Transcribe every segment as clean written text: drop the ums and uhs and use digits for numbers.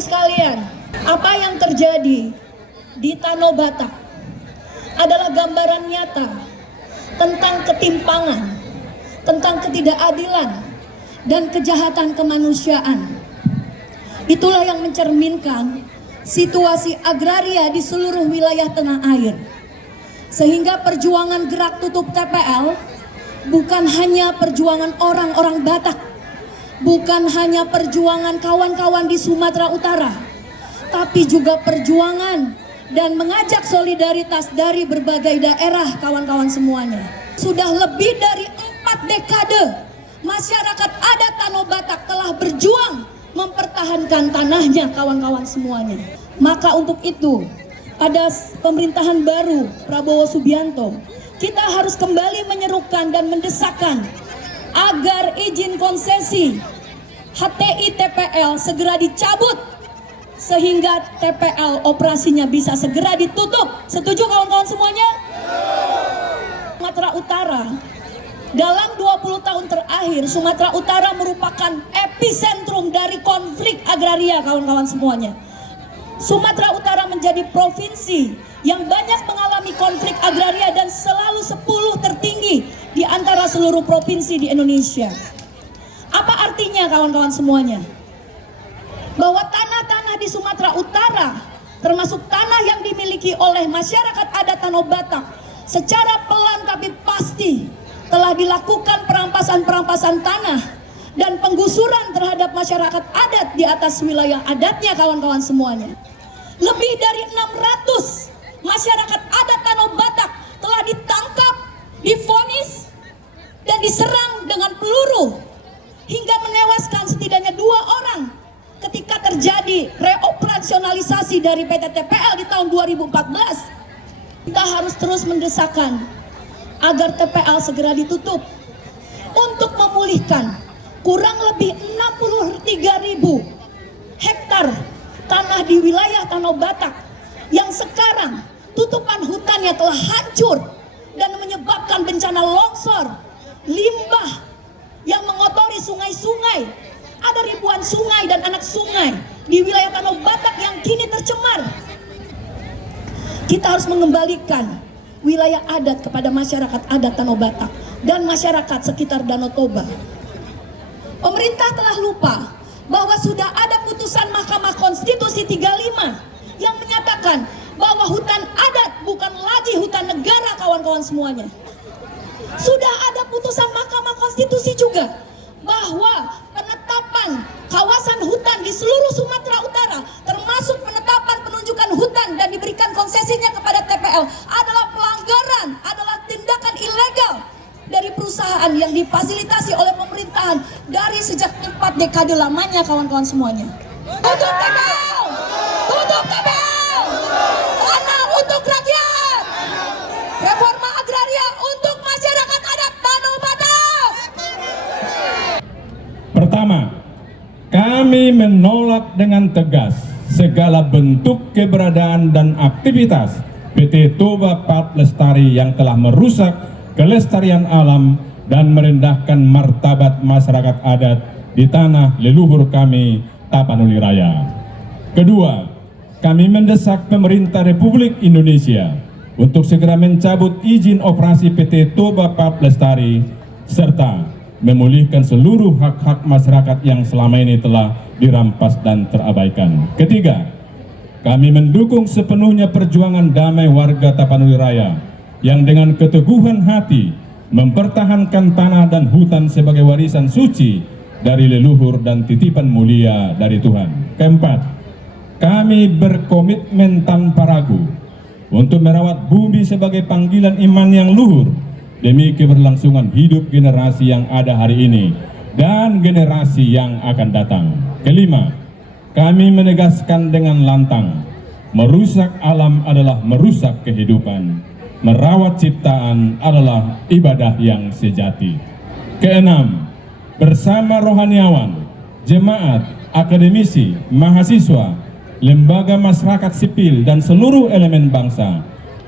sekalian, apa yang terjadi di Tanah Batak adalah gambaran nyata tentang ketimpangan, tentang ketidakadilan, dan kejahatan kemanusiaan. Itulah yang mencerminkan situasi agraria di seluruh wilayah tanah air. Sehingga perjuangan gerak tutup TPL bukan hanya perjuangan orang-orang Batak, bukan hanya perjuangan kawan-kawan di Sumatera Utara, tapi juga perjuangan dan mengajak solidaritas dari berbagai daerah kawan-kawan semuanya. Sudah lebih dari 4 dekade masyarakat adat Tanah Batak telah berjuang mempertahankan tanahnya kawan-kawan semuanya. Maka untuk itu, pada pemerintahan baru Prabowo Subianto, kita harus kembali menyerukan dan mendesakkan agar izin konsesi HTI TPL segera dicabut sehingga TPL operasinya bisa segera ditutup. Setuju kawan-kawan semuanya? Sumatera Utara, dalam 20 tahun terakhir Sumatera Utara merupakan epicentrum dari konflik agraria kawan-kawan semuanya. Sumatera Utara menjadi provinsi yang banyak mengalami konflik agraria dan selalu 10 tertinggi di antara seluruh provinsi di Indonesia. Apa artinya kawan-kawan semuanya? Bahwa tanah-tanah di Sumatera Utara, termasuk tanah yang dimiliki oleh masyarakat adat Tanah Batak, secara pelan tapi pasti telah dilakukan perampasan-perampasan tanah dan penggusuran terhadap masyarakat adat di atas wilayah adatnya kawan-kawan semuanya. Lebih dari 600 masyarakat adat Tanah Batak telah ditangkap, divonis, dan diserang dengan peluru hingga menewaskan setidaknya 2 orang ketika terjadi reoperasionalisasi dari PT TPL di tahun 2014. Kita harus terus mendesakkan agar TPL segera ditutup untuk memulihkan kurang lebih 63.000 hektar tanah di wilayah Tanah Batak yang sekarang tutupan hutannya telah hancur dan menyebabkan bencana longsor, limbah yang mengotori sungai-sungai. Ada ribuan sungai dan anak sungai di wilayah Tanah Batak yang kini tercemar. Kita harus mengembalikan wilayah adat kepada masyarakat adat Tanah Batak dan masyarakat sekitar Danau Toba. Pemerintah telah lupa bahwa sudah ada putusan Mahkamah Konstitusi 35 yang menyatakan bahwa hutan adat bukan lagi hutan negara kawan-kawan semuanya. Sudah ada putusan Mahkamah Konstitusi juga bahwa penetapan kawasan hutan di seluruh Sumatera Utara, termasuk penetapan penunjukan hutan dan diberikan konsesinya kepada TPL, adalah pelanggaran, adalah tindakan ilegal dari perusahaan yang difasilitasi oleh pemerintahan dari sejak 4 dekade lamanya kawan-kawan semuanya. Tutup TPL! Tutup TPL! Tanah untuk rakyat! Reforma agraria untuk masyarakat adat Tanah Batak! Pertama, kami menolak dengan tegas segala bentuk keberadaan dan aktivitas PT Toba Pulp Lestari yang telah merusak kelestarian alam dan merendahkan martabat masyarakat adat di tanah leluhur kami, Tapanuli Raya. Kedua, kami mendesak pemerintah Republik Indonesia untuk segera mencabut izin operasi PT Toba Pulp Lestari serta memulihkan seluruh hak-hak masyarakat yang selama ini telah dirampas dan terabaikan. Ketiga, kami mendukung sepenuhnya perjuangan damai warga Tapanuli Raya yang dengan keteguhan hati mempertahankan tanah dan hutan sebagai warisan suci dari leluhur dan titipan mulia dari Tuhan. Keempat, kami berkomitmen tanpa ragu untuk merawat bumi sebagai panggilan iman yang luhur demi keberlangsungan hidup generasi yang ada hari ini dan generasi yang akan datang. Kelima, kami menegaskan dengan lantang, merusak alam adalah merusak kehidupan. Merawat ciptaan adalah ibadah yang sejati. Keenam, bersama rohaniawan, jemaat, akademisi, mahasiswa, lembaga masyarakat sipil, dan seluruh elemen bangsa,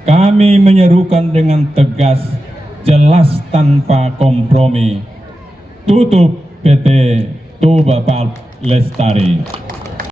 kami menyerukan dengan tegas, jelas tanpa kompromi, tutup PT Toba Pulp Lestari.